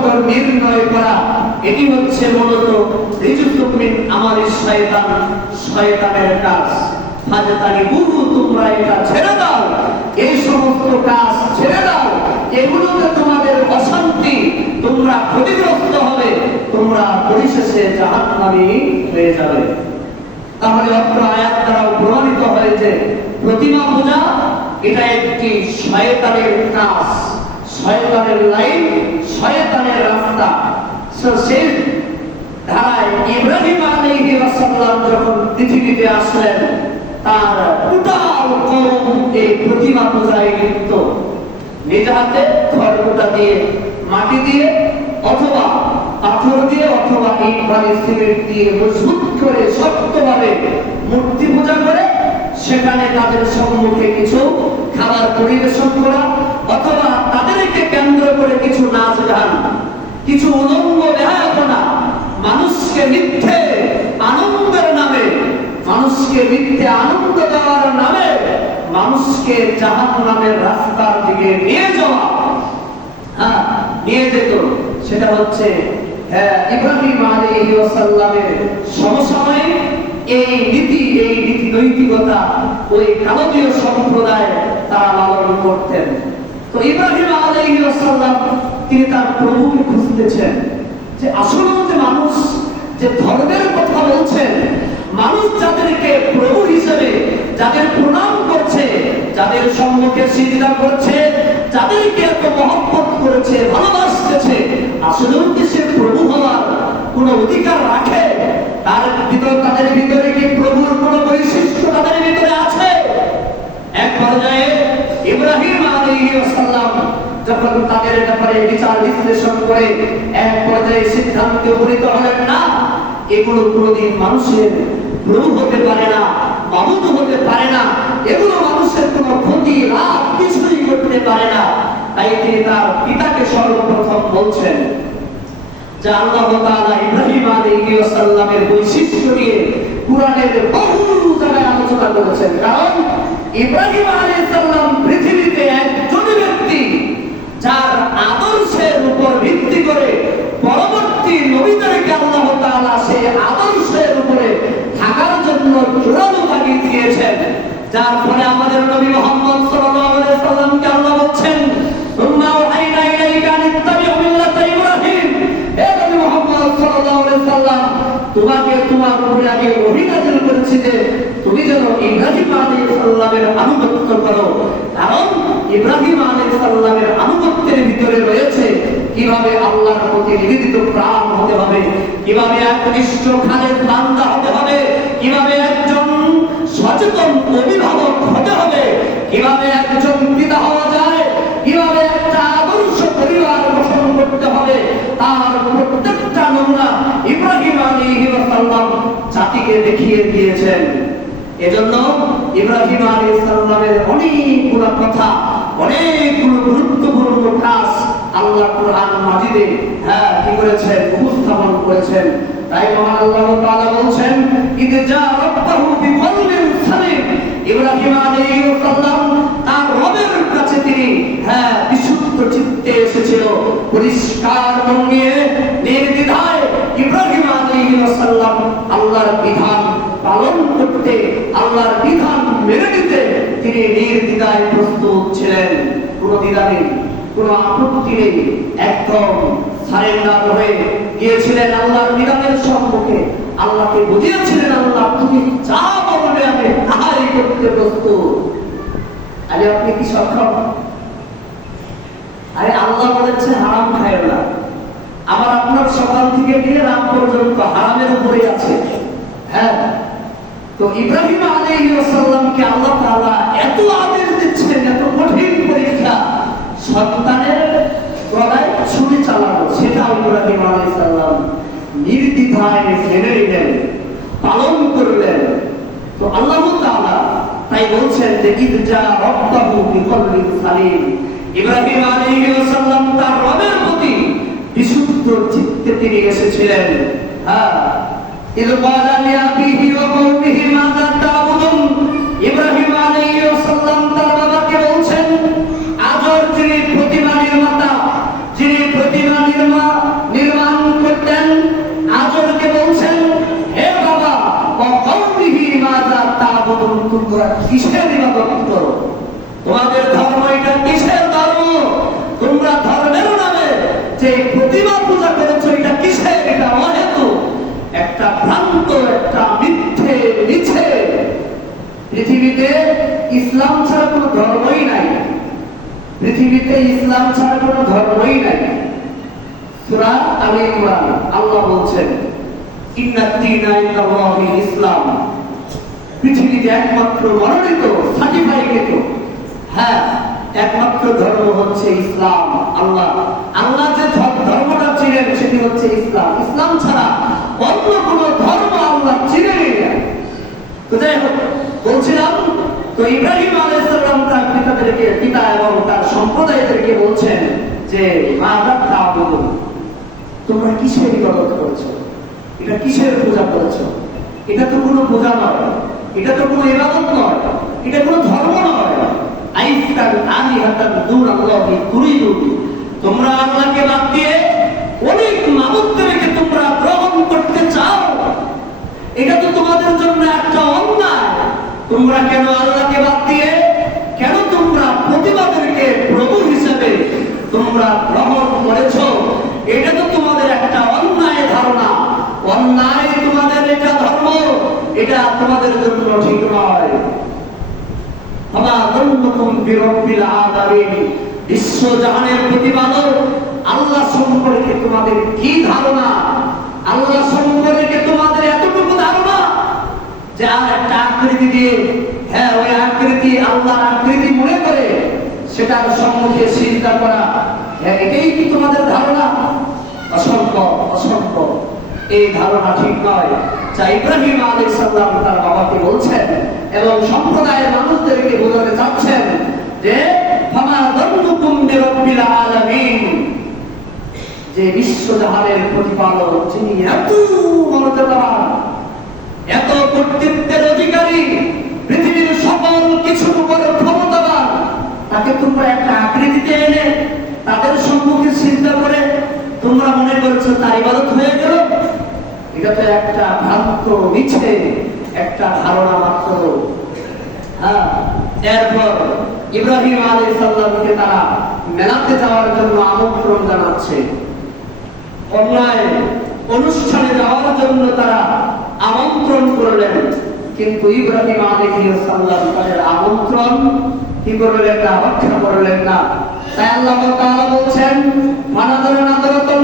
শব্দ নির্ণয় করা, এটি হচ্ছে মূলত রিজুকুম মিন আমালিশ শয়তান, শয়তানের কাজ। ফাজতানি বুহু, তোমরা এটা ছেড়ে দাও, এই সমস্ত কাজ ছেড়ে দাও, এগুলোতে তোমাদের অশান্তি, তোমরা ক্ষতিগ্রস্ত হবে, তোমরা পরিশেষে জাহান্নামী হয়ে যাবে। তাহলে অত্র আয়াত দ্বারা প্রমাণিত হয় যে প্রতিমা পূজা এটা একটি শয়তানের কাজ, শয়তানের লাইন, শয়তানের রাস্তা। সেই ধারায় ইব্রাহিম আলাইহিস সালাম যখন পৃথিবীতে আসলেন, তার টোটাল কওম এই প্রতিমা পূজায় লিপ্ত। নিজ হাতে খড়কুটা দিয়ে, মাটি দিয়ে, অথবা পাথর দিয়ে, অথবা ইট বালি সিমেন্ট দিয়ে মজবুত করে শক্তভাবে মূর্তি পূজা করে সেখানে তাদের সম্মুখে কিছু খাবার পরিবেশন করা, অথবা তাদেরকে কেন্দ্র করে কিছু নাচ গান, কিছু উলঙ্গ বেহায়াপনা, মানুষকে মিথ্যে আনন্দের নামে, মানুষকে মিথ্যে আনন্দ দেওয়ার নামে মানুষকে জাহান্নামের রাস্তার দিকে নিয়ে যাওয়া, নিয়ে যেত। সেটা হচ্ছে ইব্রাহিম আলাইহিস সালামের সমসাময়িক এই নীতি, এই নীতি নৈতিকতা ওই কালবীয় সম্প্রদায় তারা লালন করতেন। তো ইব্রাহিম আলাইহিস সালাম তিনি তার প্রভুকে খুঁজতেছেন যে আসলে যে মানুষ যে ধর্মের কথা বলছেন, মানুষ যাদেরকে প্রভু হিসেবে যাদের প্রণাম করছে, যাদের সম্মুখে সিজদা করছে, যাদেরকে এত মহব্বত করেছে, ভালোবাসতেছে, আসলে কি সে প্রভু হওয়ার কোন অধিকার রাখে? তাদের ভিতরে কি প্রভুর কোন বৈশিষ্ট্য তাদের ভিতরে আছে? এক পর্যায়ে ইব্রাহিম আলাইহিস সালাম যখন তাদের ব্যাপারে বিচার বিশ্লেষণ করে এক পর্যায়ে সিদ্ধান্তে উপনীত হলেন, না, এগুলো কোনোদিন মানুষের প্রভু হতে পারে না, মাবুদ হতে পারে না, এগুলো মানুষের কোনো ক্ষতি লাভ কিছুই করতে পারে না। তাই তিনি তার পিতাকে সর্বপ্রথম বলছেন যে আল্লাহ তাআলা ইব্রাহিম আলাইহিস সালামের বৈশিষ্ট্য নিয়ে কুরআনের বহু জায়গায় আলোচনা করেছেন। কারণ ইব্রাহিম আলাইহিস সালাম পৃথিবীতে একজন ব্যক্তি যার আদর্শের উপর ভিত্তি করে পরবর্তী নবীদেরকে আল্লাহ তাআলা সেই আদর্শের উপরে থাকার জন্য জোরালো তাগিদ দিয়েছেন। যার ফলে আমাদের নবী মুহাম্মদ সাল্লাল্লাহু আলাইহি সাল্লামকে আল্লাহ বলেন, সুম্মা ওয়াহাইনা ইলাইকা আন ইত্তাবিউ মিল্লাতা ইব্রাহিম, হে নবী মুহাম্মদ সাল্লাল্লাহু আলাইহি সাল্লাম, তোমাকে তোমার উপরে আমি ওহী নাযিল করেছি যে তুমি যেন ইব্রাহিম আলাইহিস সালামের আনুগত্য করো। কারণ ইব্রাহিম আলাইহিস সালামের আনুগত্যের ভিতরে রয়েছে কিভাবে আল্লাহর প্রতি নিবেদিত প্রাণ হতে হবে, কিভাবে একনিষ্ঠ খালেদ বান্দা হতে হবে, কিভাবে একজন সচেতন অভিভাবক হতে হবে, কিভাবে একজন পিতা হওয়া যায়, কিভাবে একটা আদর্শ পরিবার গঠন করতে হবে, তার প্রত্যেকটা নমুনা ইব্রাহিম আলাইহিস সালাম জাতিকে দেখিয়ে দিয়েছেন। এজন্য ইব্রাহিম আলাইহিস সালামের অনেকগুলো কথা, অনেকগুলো গুরুত্বপূর্ণ কাজ আল্লাহ কুরআন মাজিদে কি করেছেন, উপস্থাপন করেছেন। তাই মহান আল্লাহ তাআলা বলেন, ইদজা রাব্বাহু বিকলবিন সালিম, ইব্রাহিম আলাইহিস সালাম তার রবের কাছে তিনি বিশুদ্ধ চিত্তে এসেছিল, পরিষ্কার মন নিয়ে নির্দ্বিধায় ইব্রাহিম আলাইহিস সালাম আল্লাহর বিধান পালন করতে, আল্লাহর বিধান মেনে নিতে তিনি নির্দ্বিধায় প্রস্তুত ছিলেন। কোনো দ্বিধা নেই, কোনো আপত্তি নেই, একদম সারেন্ডার হয়ে গিয়েছিলেন আল্লাহর বিধানের সম্মুখে। আল্লাহকে বুঝিয়েছিলেন, আল্লাহ তুমি যা বলবে আমি তাই করতে প্রস্তুত। আরে আপনি কি সক্ষম? আরে আল্লাহ বলেছে হারাম খায় না, আমার আপনার সকাল থেকে নিয়ে রাত পর্যন্ত হারামের উপরে আছে। তো ইব্রাহিম আলাইহিস সালামকে আল্লাহ তাআলা এত আদেশ দিচ্ছেন, এত কঠিন পরীক্ষা, সন্তানের গলায় ছুরি চালানো, সেটা ইব্রাহিম আলাইহিস সালাম নির্দ্বিধায় মেনে নিলেন, পালন করলেন। তো আল্লাহ তাআলা তাই বলছেন যে ইদজা রাব্বাহু বিকলবিন সালিম, ইব্রাহিম আলাইহিস সালাম তার রবের প্রতি বিশুদ্ধ চিত্তে তিনি এসেছিলেন। ইদ ক্বালা লিআবিহি ওয়া কওমিহি মাযা তা'বুদুন, ইব্রাহিম আলাইহিস সালাম তার বাবাকে বলছেন, আজর যিনি প্রতিমা নির্মাতা, যিনি প্রতিমা নির্মাণ যে প্রতিমা পূজা করেছো এটা কিসের, এটা অহেতুক, একটা ভ্রান্ত, একটা মিথ্যে মিছে। পৃথিবীতে ইসলাম ছাড়া কোনো ধর্মই নাই, পৃথিবীতে ইসলাম ছাড়া কোনো ধর্মই নাই। সূরা আলে ইমরান আল্লাহ বলছেন ইন্নাদ দীনা ইনদাল্লাহিল ইসলাম, পৃথিবীতে একমাত্র মনোনীত সার্টিফাইড, হ্যাঁ একমাত্র ধর্ম হচ্ছে ইসলাম। আল্লাহ যে ধর্মটা চিনেন সেটি হচ্ছে ইসলাম। ইসলাম ছাড়া অন্য কোনো ধর্ম আল্লাহ চিনেন না। তো যাই হোক, বলছিলাম তো ইব্রাহিম আলাইহিস সালাম তার পিতা এবং তার সম্প্রদায়দেরকে বলছেন যে মাযা তা'বুদুন, তোমরা কিসের ইবাদত করেছো, এটা কিসের পূজা করেছো? এটা তো কোনো পূজা নয়, এটা তো কোনো ইবাদত নয়, এটা কোনো ধর্ম নয়। আইফকান আলিহাতান দুনাল্লাহি তুরিদুন, তোমরা আল্লাহকে বাদ দিয়ে অনেক মাবুদদেরকে তোমরা গ্রহণ করতে চাও, এটা তো তোমাদের জন্য একটা অন্যায়। তোমরা কেন আল্লাহকে বাদ দিয়ে কেন তোমরা প্রতিমাদেরকে প্রভু হিসেবে তোমরা গ্রহণ করেছো? এটা তো তোমাদের একটা অন্যায় ধারণা, অন্যায় তোমাদের এটা ধর্ম, এটা তোমাদের জন্য ঠিক নয়। আমা যন্নুকুম বিরাব্বিল আলামিন, বিশ্বজাহানের প্রতিপালক আল্লাহ সম্পর্কে তোমাদের কি ধারণা? আল্লাহ সম্পর্কে তোমাদের এতটুকু ধারণা যে আর একটা আকৃতি দিয়ে, হ্যাঁ ওই আকৃতি আল্লাহর আকৃতি মনে করে সেটার সম্মুখে সিজদা করা, হ্যাঁ এটাই কি তোমাদের ধারণা? অসম্ভব, অসম্ভব, এই ধারণা ঠিক নয়। যা ইব্রাহিম আলাইহিস সালাম তার বাবাকে বলছেন এবং সম্প্রদায়ের মানুষদেরকে বোঝাতে চাচ্ছেন যে ফামা যন্নুকুম বিরাব্বিল আলামিন, যে বিশ্বজাহানের প্রতিপালক, যিনি এত মর্যাদাবান, এত কর্তৃত্বের অধিকারী, পৃথিবীর সকল কিছুর উপরে ক্ষমতাবান, তাকে তোমরা একটা আকৃতিতে এনে তাদের সম্মুখে সিজদা করে তোমরা মনে করছো তার ইবাদত হয়ে গেল? এটা তো একটা ভ্রান্ত মিছে একটা ধারণা মাত্র। হ্যাঁ, এরপর ইব্রাহিম আলাইহিস সালামকে তারা মেলাতে যাওয়ার জন্য আমন্ত্রণ জানাচ্ছে, অন্যায় অনুষ্ঠানে যাওয়ার জন্য তারা আমন্ত্রণ করলেন, কিন্তু ইব্রাহিম আলাইহিস সালাম তাদের আমন্ত্রণ কি করলেন না, রক্ষা করলেন না। তাই আল্লাহ তাআলা বলছেন ফানাদারা নাদারাতুন